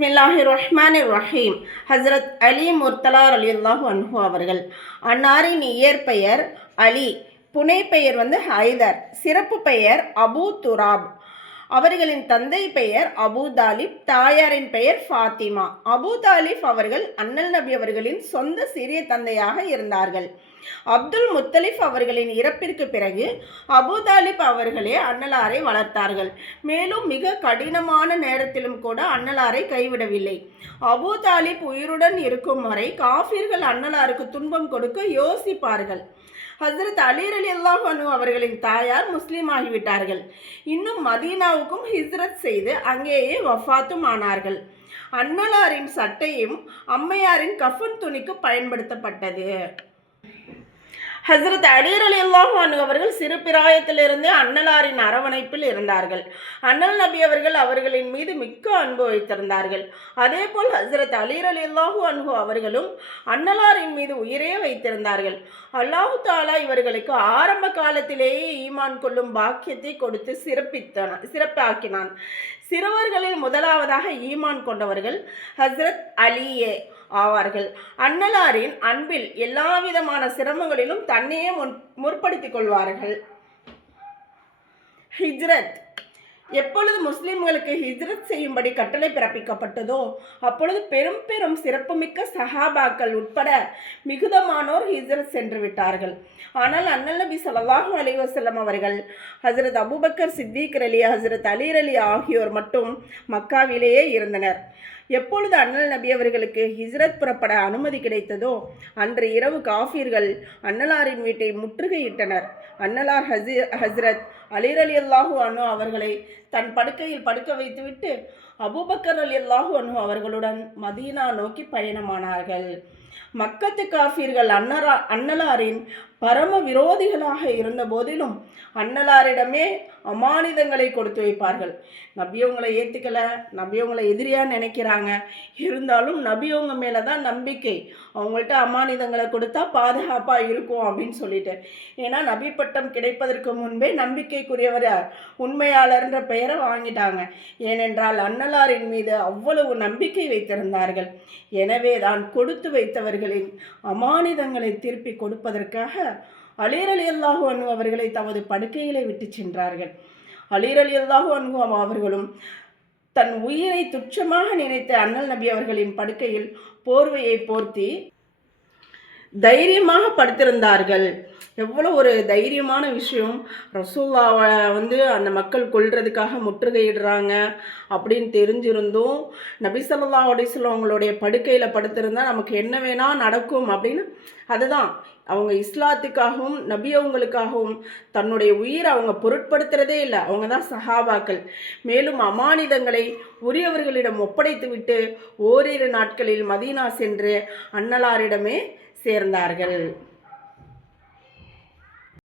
பிஸ்மில்லாஹிர்ரஹ்மானிர்ரஹீம். ஹஸ்ரத் அலி முர்த்தலா ரலியல்லாஹு அன்ஹு அவர்கள். அன்னாரின் இயற்பெயர் அலி, புனைப்பெயர் ஹைதர், சிறப்பு பெயர் அபு துராப். அவர்களின் தந்தை பெயர் அபு தாலிப், தாயாரின் பெயர் ஃபாத்திமா. அபு தாலிப் அவர்கள் அண்ணல் நபி அவர்களின் சொந்த சிறிய தந்தையாக இருந்தார்கள். அப்துல் முத்தலிப் அவர்களின் இறப்பிற்கு பிறகு அபு தாலிப் அவர்களே அன்னலாரை வளர்த்தார்கள். மேலும் மிக கடினமான நேரத்திலும் கூட அன்னலாரை கைவிடவில்லை. அபு தாலிப் உயிருடன் இருக்கும் வரை காஃபிர்கள் அன்னலாருக்கு துன்பம் கொடுக்க யோசிப்பார்கள். ஹஸ்ரத் அலி ரலியல்லாஹு அன்ஹு அவர்களின் தாயார் முஸ்லீம் ஆகிவிட்டார்கள். இன்னும் மதீனாவுக்கும் ஹிஜ்ரத் செய்து அங்கேயே வஃபாத்தும் ஆனார்கள். அன்னலாரின் சட்டையும் அம்மையாரின் கஃபன் துணிக்கு பயன்படுத்தப்பட்டது. ஹஸ்ரத் அலி ரலியல்லாஹு அன்ஹு அவர்கள் சிறு பிராயத்திலிருந்தே அன்னலாரின் அரவணைப்பில் இருந்தார்கள். அண்ணல் நபி அவர்கள் அவர்களின் மீது மிக்க அன்பு வைத்திருந்தார்கள். அதே போல் ஹஸ்ரத் அலி ரலியல்லாஹு அன்ஹு அவர்களும் அன்னலாரின் மீது உயிரே வைத்திருந்தார்கள். அல்லாஹு தாலா இவர்களுக்கு ஆரம்ப காலத்திலேயே ஈமான் கொள்ளும் பாக்கியத்தை கொடுத்து சிறப்பாக்கினான். சிறுவர்களில் முதலாவதாக ஈமான் கொண்டவர்கள் ஹஸ்ரத் அலியே ஆவார்கள். அன்னலாரின் அன்பில் எல்லாவிதமான சிரமங்களிலும் தன்னையே முற்படுத்திக் கொள்வார்கள். ஹிஜ்ரத். எப்பொழுது முஸ்லிம்களுக்கு ஹிஜ்ரத் செய்யும்படி கட்டளை பிறப்பிக்கப்பட்டதோ அப்பொழுது பெரும் பெரும் சிறப்புமிக்க சஹாபாக்கள் உட்பட மிகுதமானோர் ஹிஜ்ரத் சென்று விட்டார்கள். ஆனால் அண்ணல் நபி ஸல்லல்லாஹு அலைஹி வஸல்லம் அவர்கள், ஹஜ்ரத் அபூபக்கர் சித்திக் ரலி, ஹஜ்ரத் அலி ரலி ஆகியோர் மட்டும் மக்காவிலேயே இருந்தனர். எப்பொழுது அண்ணல் நபி அவர்களுக்கு ஹிஜ்ரத் புறப்பட அனுமதி கிடைத்ததோ அன்று இரவு காஃபிர்கள் அன்னலாரின் வீட்டை முற்றுகையிட்டனர். அன்னலார் ஹஸ்ரத் அலி ரலியல்லாஹு அன்ஹு அவர்களை தன் படுக்கையில் படுக்க வைத்துவிட்டு அபூபக்கர் ரலியல்லாஹு அன்ஹு அவர்களுடன் மதீனா நோக்கி பயணமானார்கள். மக்கத்து காஃபிர்கள் அன்னலாரின் பரம விரோதிகளாக இருந்த போதிலும் அன்னலாரிடமே அமானிதங்களை கொடுத்து வைப்பார்கள். நபியவங்களை ஏற்றுக்கல, நபியவங்களை எதிரியாக நினைக்கிறாங்க, இருந்தாலும் நபியவங்க மேலே தான் நம்பிக்கை, அவங்கள்ட்ட அமானிதங்களை கொடுத்தா பாதுகாப்பாக இருக்கும் அப்படின்னு சொல்லிட்டு. ஏன்னா நபி பட்டம் கிடைப்பதற்கு முன்பே நம்பிக்கைக்குரியவர், உண்மையாளர்ன்ற பெயரை வாங்கிட்டாங்க. ஏனென்றால் அன்னலாரின் மீது அவ்வளவு நம்பிக்கை வைத்திருந்தார்கள். எனவே தான் கொடுத்து வைத்தவர்களின் அமானிதங்களை திருப்பி கொடுப்பதற்காக அலி ரலியல்லாஹு அன்ஹு அவர்களை தமது படுக்கையிலே விட்டு சென்றார்கள். அலி ரலியல்லாஹு அன்ஹு அவர்களும் தன் உயிரை துச்சமாக நினைத்த அண்ணல் நபி அவர்களின் படுக்கையில் போர்வையை போர்த்தி தைரியமாக படுத்திருந்தார்கள். எவ்வளோ ஒரு தைரியமான விஷயம்! ரசூலுல்லாவை அந்த மக்கள் கொல்றதுக்காக முற்றுகையிடுறாங்க அப்படின்னு தெரிஞ்சிருந்தும் நபி ஸல்லல்லாஹு அலைஹி வஸல்லம் அவங்களுடைய படுக்கையில் படுத்திருந்தா நமக்கு என்ன வேணால் நடக்கும் அப்படின்னு, அதுதான் அவங்க இஸ்லாத்துக்காகவும் நபி அவங்களுக்காகவும் தன்னுடைய உயிரை அவங்க பொருட்படுத்துறதே இல்லை. அவங்க தான் சஹாபாக்கள். மேலும் அமானிதங்களை உரியவர்களிடம் ஒப்படைத்து விட்டு ஓரிரு நாட்களில் மதீனா சென்று அன்னலாரிடமே சேர்ந்தார்கள்.